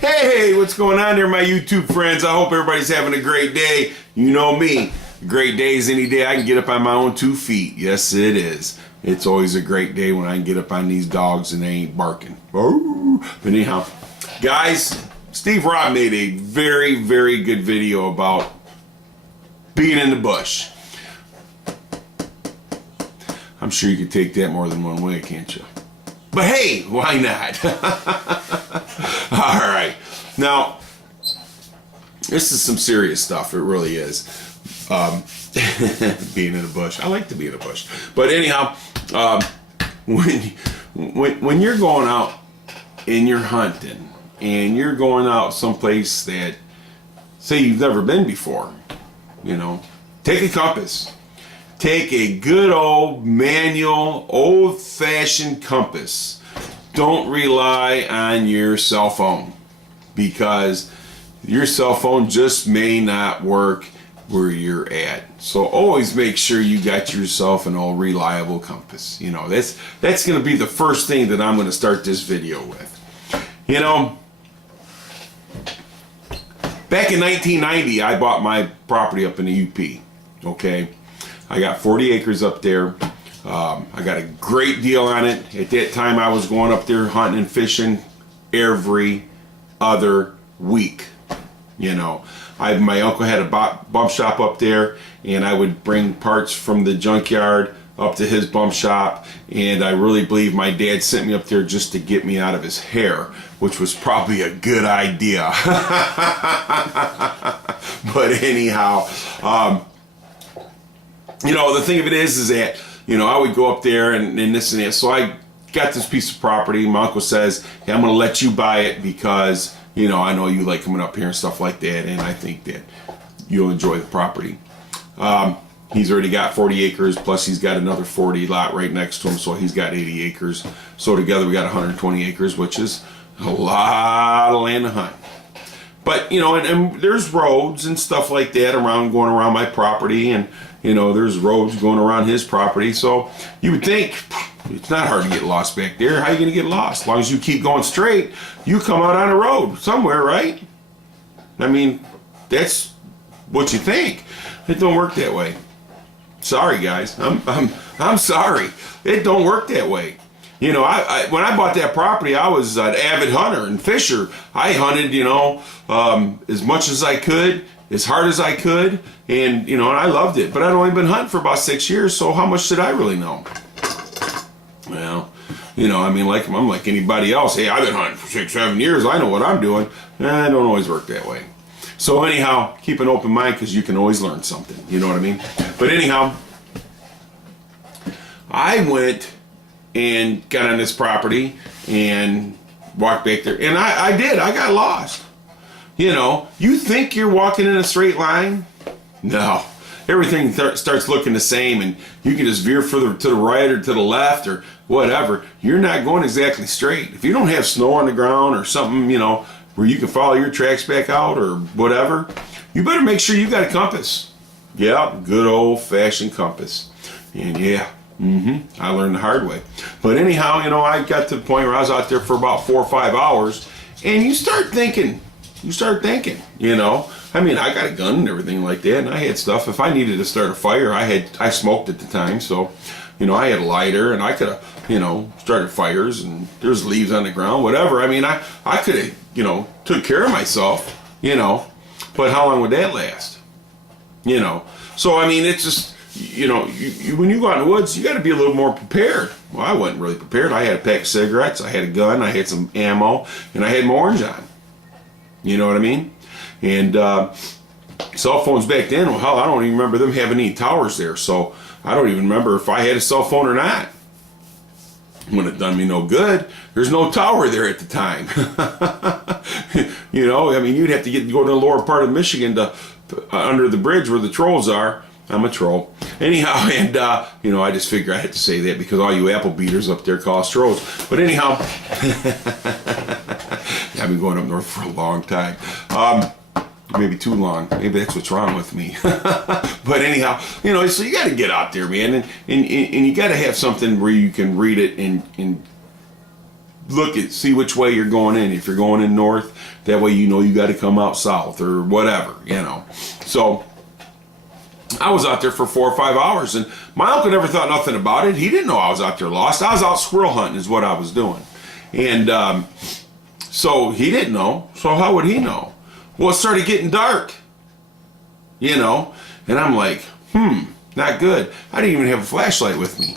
Hey, what's going on there, my YouTube friends? I hope everybody's having a great day. You know me, great day is any day I can get up on my own 2 feet. Yes, it is. It's always a great day when I can get up on these dogs and they ain't barking. But anyhow, guys, Steve Robb made a very, very good video about being in the bush. I'm sure you could take that more than one way, can't you? But hey, why not? All right. Now, this is some serious stuff. It really is. Being in the bush. I like to be in the bush. But anyhow, when you're going out and you're hunting and you're going out someplace that, say, you've never been before, you know, take a compass. Take a good old manual, old-fashioned compass. Don't rely on your cell phone, because your cell phone just may not work where you're at. So always make sure you got yourself an old reliable compass. You know, that's going to be the first thing that I'm going to start this video with. You know, back in 1990, I bought my property up in the UP. Okay. I got 40 acres up there. I got a great deal on it. At that time, I was going up there hunting and fishing every other week. You know, my uncle had a bump shop up there, and I would bring parts from the junkyard up to his bump shop, and I really believe my dad sent me up there just to get me out of his hair, which was probably a good idea. But anyhow, you know, the thing of it is that, you know, I would go up there and this and that. So I got this piece of property. My uncle says, hey, I'm going to let you buy it because, you know, I know you like coming up here and stuff like that, and I think that you'll enjoy the property. He's already got 40 acres, plus he's got another 40 lot right next to him, so he's got 80 acres. So together we got 120 acres, which is a lot of land to hunt. But, you know, and there's roads and stuff like that going around my property, and, you know, there's roads going around his property. So you would think it's not hard to get lost back there. How are you going to get lost? As long as you keep going straight, you come out on a road somewhere, right? I mean, that's what you think. It don't work that way. Sorry, guys. I'm sorry. It don't work that way. You know, when I bought that property, I was an avid hunter and fisher. I hunted, you know, as much as I could, as hard as I could, and, you know, and I loved it. But I'd only been hunting for about 6 years, so how much did I really know? Well, you know, I mean, I'm like anybody else. Hey, I've been hunting for 6, 7 years. I know what I'm doing. It don't always work that way. So anyhow, keep an open mind, because you can always learn something. You know what I mean? But anyhow, I went and got on this property and walked back there, and I did. I got lost. You know, you think you're walking in a straight line? No. Everything starts looking the same, and you can just veer further to the right or to the left or whatever. You're not going exactly straight. If you don't have snow on the ground or something, you know, where you can follow your tracks back out or whatever, you better make sure you got a compass. Yeah, good old-fashioned compass. And yeah, I learned the hard way. But anyhow, you know, I got to the point where I was out there for about 4 or 5 hours, and you start thinking, you know. I mean, I got a gun and everything like that, and I had stuff. If I needed to start a fire, I smoked at the time, so, you know, I had a lighter, and I could have, you know, started fires, and there's leaves on the ground, whatever. I mean, I could have, you know, took care of myself, you know, but how long would that last? You know, so, I mean, it's just, you know, when you go out in the woods, you got to be a little more prepared. Well, I wasn't really prepared. I had a pack of cigarettes, I had a gun, I had some ammo, and I had my orange on. You know what I mean? And cell phones back then, well, hell, I don't even remember them having any towers there, so I don't even remember if I had a cell phone or not. Wouldn't have done me no good. There's no tower there at the time. You know, I mean, you'd have to go to the lower part of Michigan to under the bridge where the trolls are. I'm a troll. Anyhow, and, you know, I just figured I had to say that because all you apple beaters up there call us trolls. But anyhow, I've been going up north for a long time. Maybe too long. Maybe that's what's wrong with me. But anyhow, you know, so you got to get out there, man. And you got to have something where you can read it and see which way you're going in. If you're going in north, that way you know you got to come out south or whatever, you know. So I was out there for 4 or 5 hours, and my uncle never thought nothing about it. He didn't know I was out there lost. I was out squirrel hunting is what I was doing. And so he didn't know. So how would he know? Well, it started getting dark, you know, and I'm like, not good. I didn't even have a flashlight with me.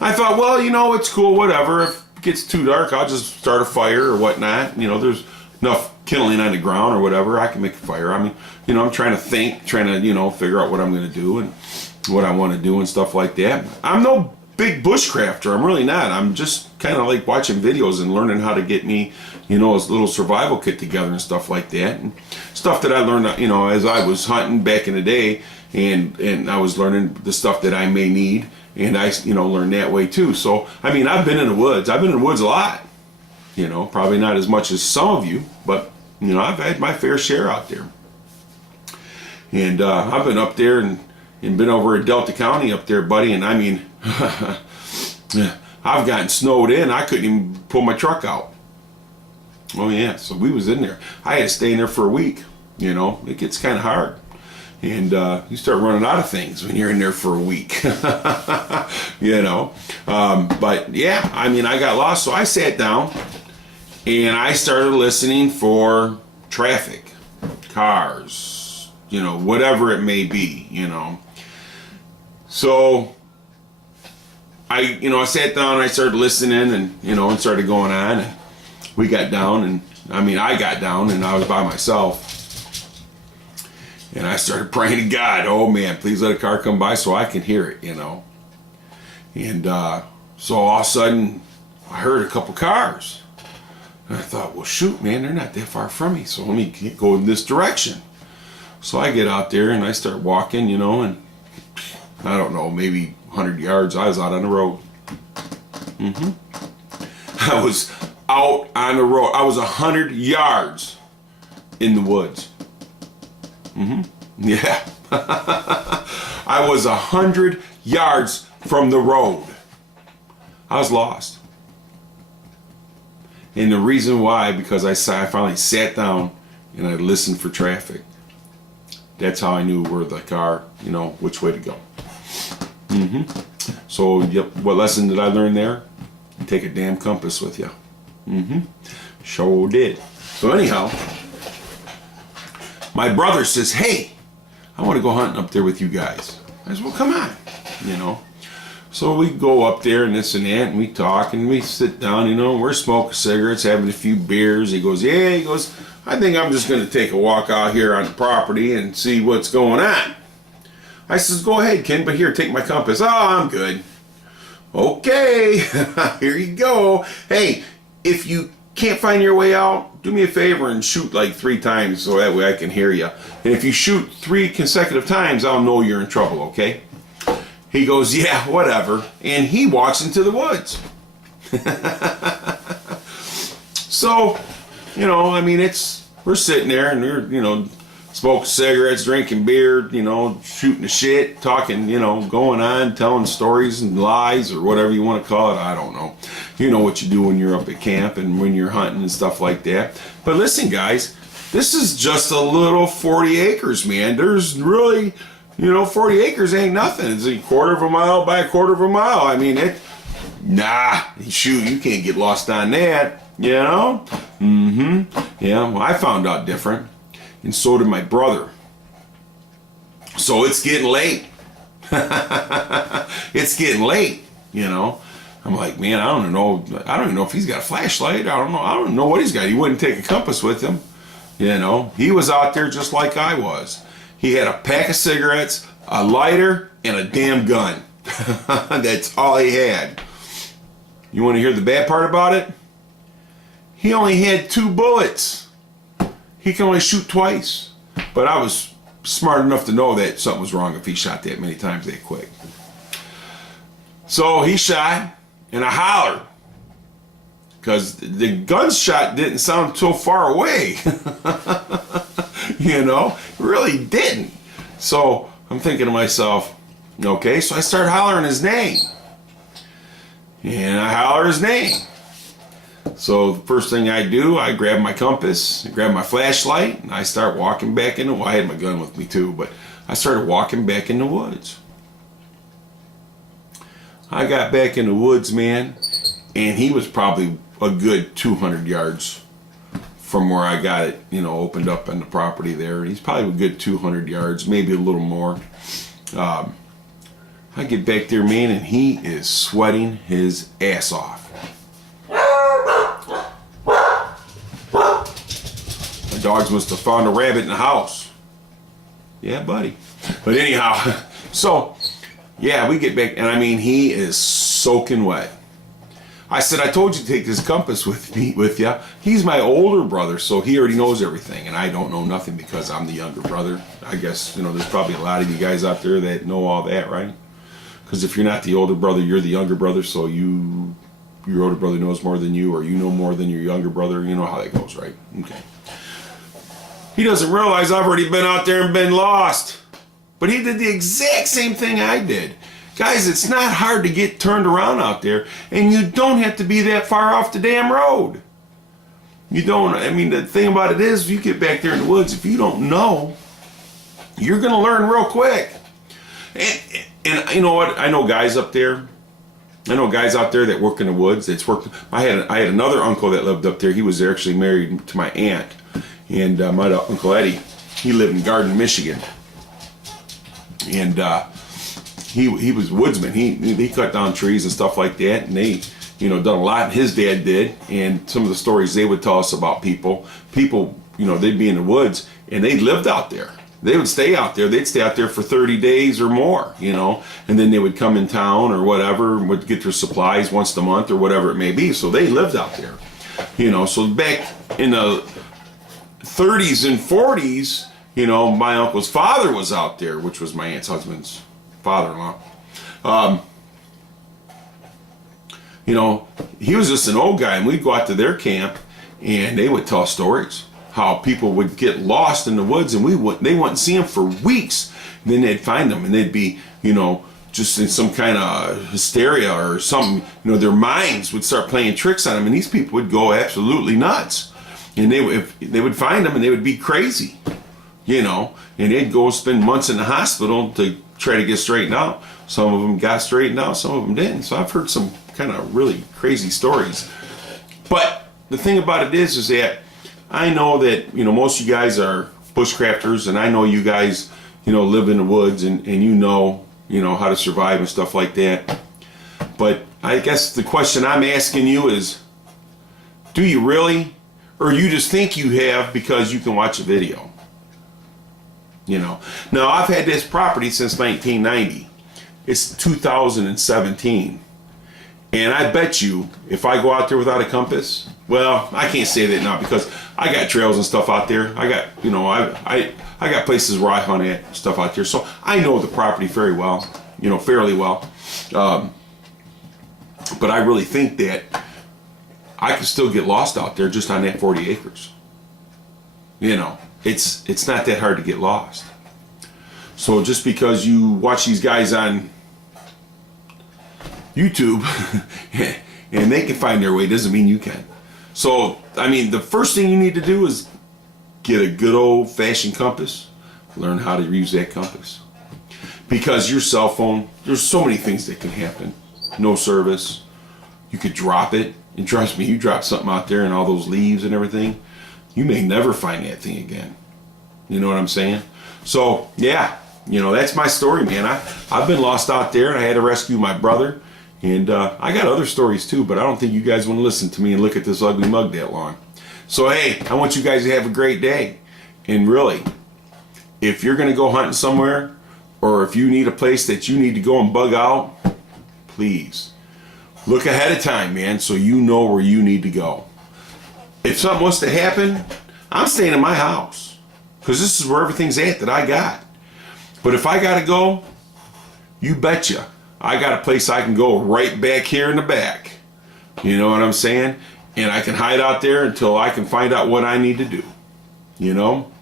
I thought, well, you know, it's cool, whatever. If it gets too dark, I'll just start a fire or whatnot. You know, there's enough kindling on the ground or whatever. I can make a fire. I mean, you know, I'm trying to, you know, figure out what I'm going to do and what I want to do and stuff like that. I'm no big bushcrafter. I'm really not. I'm just kind of like watching videos and learning how to get me, you know, a little survival kit together and stuff like that. And stuff that I learned, you know, as I was hunting back in the day, and I was learning the stuff that I may need, and I, you know, learned that way too. So, I mean, I've been in the woods. I've been in the woods a lot. You know, probably not as much as some of you, but, you know, I've had my fair share out there. And I've been up there and been over in Delta County up there, buddy, and I mean, I've gotten snowed in. I couldn't even pull my truck out. Oh yeah, so we was in there. I had to stay in there for a week. You know, it gets kind of hard. And you start running out of things when you're in there for a week. You know, but yeah, I mean, I got lost, so I sat down and I started listening for traffic, cars, you know, whatever it may be, you know. So I sat down and I started listening, and, you know, and started going on, and we got down, and I got down and I was by myself. And I started praying to God, oh man, please let a car come by so I can hear it, you know. And so all of a sudden, I heard a couple cars. And I thought, well, shoot, man, they're not that far from me, so let me go in this direction. So I get out there and I start walking, you know, and I don't know, maybe 100 yards, I was out on the road. I was out on the road. I was 100 yards in the woods. Yeah. I was 100 yards from the road. I was lost. And the reason why, because I finally sat down and I listened for traffic. That's how I knew where the car, you know, which way to go. So, yep, what lesson did I learn there? Take a damn compass with you. Sure did. So anyhow, my brother says, hey, I want to go hunting up there with you guys. I said, well, come on, you know. So we go up there and this and that, and we talk, and we sit down, you know, and we're smoking cigarettes, having a few beers. He goes, I think I'm just going to take a walk out here on the property and see what's going on. I says, go ahead, Ken, but here, take my compass. Oh, I'm good. Okay, here you go. Hey, if you can't find your way out, do me a favor and shoot like 3 times so that way I can hear you. And if you shoot 3 consecutive times, I'll know you're in trouble, okay? He goes, yeah, whatever. And he walks into the woods. So, you know, I mean, we're sitting there and we're, you know, smoking cigarettes, drinking beer, you know, shooting the shit, talking, you know, going on, telling stories and lies or whatever you want to call it. I don't know. You know what you do when you're up at camp and when you're hunting and stuff like that. But listen, guys, this is just a little 40 acres, man. There's really, you know, 40 acres ain't nothing. It's a quarter of a mile by a quarter of a mile. I mean, shoot, you can't get lost on that, you know? Yeah, well, I found out different. And so did my brother. So it's getting late. It's getting late, you know. I'm like, man, I don't even know if he's got a flashlight. I don't know what he's got. He wouldn't take a compass with him. You know, he was out there just like I was. He had a pack of cigarettes, a lighter, and a damn gun. That's all he had. You want to hear the bad part about it? He only had 2 bullets. He can only shoot twice. But I was smart enough to know that something was wrong if he shot that many times that quick. So he shot, and I hollered. Because the gunshot didn't sound so far away. You know, it really didn't. So I'm thinking to myself, okay, so I start hollering his name. And I holler his name. So the first thing I do, I grab my compass, I grab my flashlight, and I start walking back into, well, I had my gun with me too, but I started walking back in the woods. I got back in the woods, man, and he was probably a good 200 yards from where I got it, you know, opened up on the property there. He's probably a good 200 yards, maybe a little more. I get back there, man, and he is sweating his ass off. My dogs must have found a rabbit in the house. Yeah, buddy. But anyhow, so, yeah, we get back, and I mean, he is soaking wet. I said, I told you to take this compass with you. He's my older brother, so he already knows everything, and I don't know nothing because I'm the younger brother. I guess, you know, there's probably a lot of you guys out there that know all that, right? Because if you're not the older brother, you're the younger brother, so your older brother knows more than you, or you know more than your younger brother. You know how that goes, right? Okay. He doesn't realize I've already been out there and been lost. But he did the exact same thing I did. Guys, it's not hard to get turned around out there, and you don't have to be that far off the damn road. You don't, I mean, the thing about it is, if you get back there in the woods, if you don't know, you're going to learn real quick. And you know what? I know guys up there. I know guys out there that work in the woods. That's worked. I had another uncle that lived up there. He was actually married to my aunt, and my Uncle Eddie. He lived in Garden, Michigan, and he was a woodsman. He cut down trees and stuff like that, and they, you know, done a lot. His dad did, and some of the stories they would tell us about people, you know, they'd be in the woods and they lived out there. They would stay out there. They'd stay out there for 30 days or more, you know, and then they would come in town or whatever, would get their supplies once a month or whatever it may be. So they lived out there, you know. So back in the 30s and 40s, you know, my uncle's father was out there, which was my aunt's husband's father-in-law. You know, he was just an old guy, and we'd go out to their camp, and they would tell stories how people would get lost in the woods, and they wouldn't see them for weeks. And then they'd find them, and they'd be, you know, just in some kind of hysteria or something. You know, their minds would start playing tricks on them, and these people would go absolutely nuts. And they would find them, and they would be crazy, you know, and they'd go spend months in the hospital to try to get straightened out. Some of them got straightened out, some of them didn't. So I've heard some kind of really crazy stories. But the thing about it is that I know that, you know, most of you guys are bushcrafters, and I know you guys, you know, live in the woods, and you know how to survive and stuff like that. But I guess the question I'm asking you is, do you really, or you just think you have because you can watch a video? You know, now I've had this property since 1990. It's 2017. And I bet you, if I go out there without a compass, well, I can't say that now because I got trails and stuff out there. I got, you know, I got places where I hunt at, stuff out there. So I know the property very well, you know, fairly well. But I really think that I could still get lost out there just on that 40 acres. You know, it's not that hard to get lost. So just because you watch these guys on YouTube and they can find their way doesn't mean you can. So, I mean, the first thing you need to do is get a good old-fashioned compass. Learn how to use that compass. Because your cell phone, there's so many things that can happen. No service. You could drop it. And trust me, you drop something out there and all those leaves and everything, you may never find that thing again. You know what I'm saying? So, yeah, you know, that's my story, man. I've been lost out there, and I had to rescue my brother. And I got other stories too, but I don't think you guys want to listen to me and look at this ugly mug that long. So hey, I want you guys to have a great day. And really, if you're going to go hunting somewhere, or if you need a place that you need to go and bug out, please look ahead of time, man, so you know where you need to go. If something was to happen, I'm staying in my house, because this is where everything's at that I got. But if I got to go, you betcha I got a place I can go right back here in the back. You know what I'm saying? And I can hide out there until I can find out what I need to do. You know?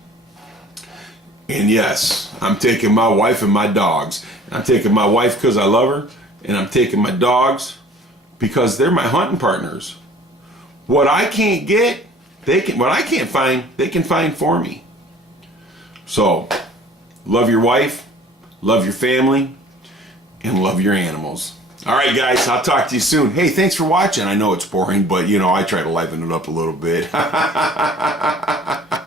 And yes, I'm taking my wife and my dogs. I'm taking my wife because I love her, and I'm taking my dogs because they're my hunting partners. What I can't get, what I can't find, they can find for me. So, love your wife, love your family, and love your animals. All right, guys, I'll talk to you soon. Hey, thanks for watching. I know it's boring, but, I try to liven it up a little bit.